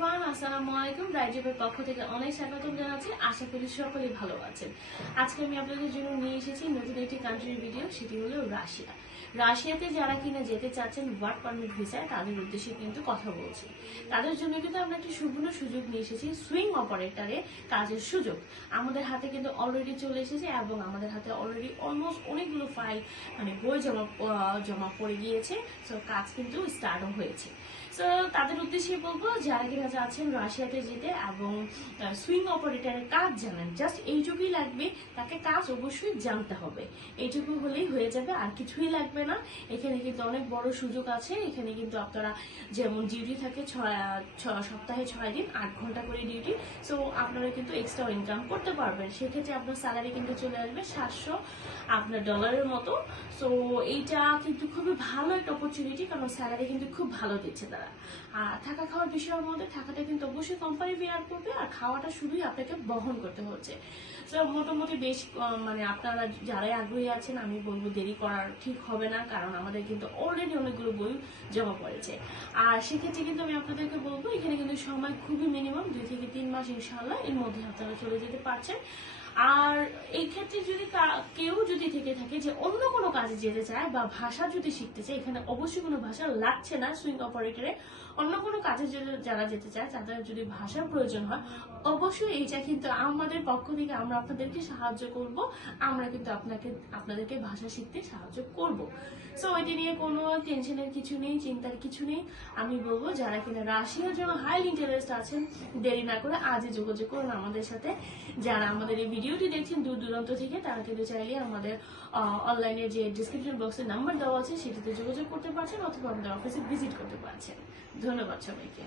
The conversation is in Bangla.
এভরিওয়ান, আসসালামু আলাইকুম। রাইজেবের পক্ষ থেকে অনেক স্বাগতম জানাচ্ছি। আশা করি সকলেই ভালো আছেন। আজকে আমি আপনাদের জন্য নিয়ে এসেছি নতুন একটি কান্ট্রির ভিডিও সেটি হলো রাশিয়া। রাশিয়াতে যারা কিনা যেতে চাচ্ছেন ওয়ার্ক পারমিট ভিসায় তাদের উদ্দেশ্যে কিন্তু কথা বলছি। তাদের জন্য কিন্তু আমরা একটি সুবর্ণ সুযোগ নিয়ে এসেছি সুইং অপারেটরে কাজের সুযোগ। আমাদের হাতে কিন্তু অলরেডি চলে এসেছে এবং আমাদের হাতে অলরেডি অলমোস্ট অনেকগুলো ফাইল মানে বই জমা জমা পড়ে গিয়েছে। তো কাজ কিন্তু স্টার্টও হয়েছে। তো তাদের উদ্দেশ্যে বলব, যারা কিনা যাচ্ছেন রাশিয়াতে যেতে এবং সুইং অপারেটরের কাজ জানেন। জাস্ট এইটুকুই লাগবে, তাকে কাজ অবশ্যই জানতে হবে। এইটুকু হলেই হয়ে যাবে, আর কিছুই লাগবে না। এখানে কিন্তু অনেক বড় সুযোগ আছে। এখানে কিন্তু আপনারা যেমন ডিউটি থাকে সপ্তাহে ছয় দিন, আট ঘণ্টা করে ডিউটি সো আপনারা কিন্তু এক্সট্রা ইনকাম করতে পারবেন। সেক্ষেত্রে আপনার স্যালারি কিন্তু চলে আসবে সাতশো আপনার ডলারের মতো। সো এইটা কিন্তু খুবই ভালো একটা অপরচুনিটি কারণ স্যালারি কিন্তু খুব ভালো দিচ্ছে তারা। আর থাকা খাওয়ার বিষয়ের মধ্যে থাকাটা কিন্তু অবশ্যই কোম্পানি বিয়ার করবে আর খাওয়াটা শুধুই আপনাকে বহন করতে হচ্ছে। মোটামুটি বেশ মানে আপনারা যারাই আগ্রহী আছেন, আমি বলব দেরি করার ঠিক হবে না, কারণ আমাদের কিন্তু অলরেডি অনেকগুলো বই জমা পড়েছে। আর সেক্ষেত্রে কিন্তু আমি আপনাদেরকে বলব, এখানে কিন্তু সময় খুবই মিনিমাম দুই থেকে তিন মাস ইনশাল্লাহ এর মধ্যে আপনারা চলে যেতে পারছেন। আর এই ক্ষেত্রে যদি কেউ যদি থেকে থাকে যে অন্য কোনো কাজে যেতে চায় বা ভাষা যদি শিখতে চায়, এখানে অবশ্যই কোনো ভাষা লাগছে না সুইং অপারেটরে অন্য কোনো কাজে যারা যেতে চায়, তাদের যদি ভাষার প্রয়োজন হয়, অবশ্যই এইটা কিন্তু আমাদের পক্ষ থেকে আমরা আপনাদেরকে সাহায্য করব। আমরা কিন্তু আপনাকে, আপনাদেরকে ভাষা শিখতে সাহায্য করব। সো এটি নিয়ে কোনো টেনশনের কিছু নেই, চিন্তার কিছু নেই। আমি বলব, যারা কিনা রাশিয়ার জন্য হাই ইন্টারেস্ট আছেন, দেরি না করে আজই যোগাযোগ করুন আমাদের সাথে। যারা আমাদের এই ভিডিওটি দেখছেন দূর দূরান্ত থেকে, তারা কিন্তু চাইলে আমাদের অনলাইনে যে ডিসক্রিপশন বক্সে নাম্বার দেওয়া আছে, সেটিতে যোগাযোগ করতে পারছেন অথবা আমাদের অফিসে ভিজিট করতে পারছেন। ধন্যবাদ সবাইকে।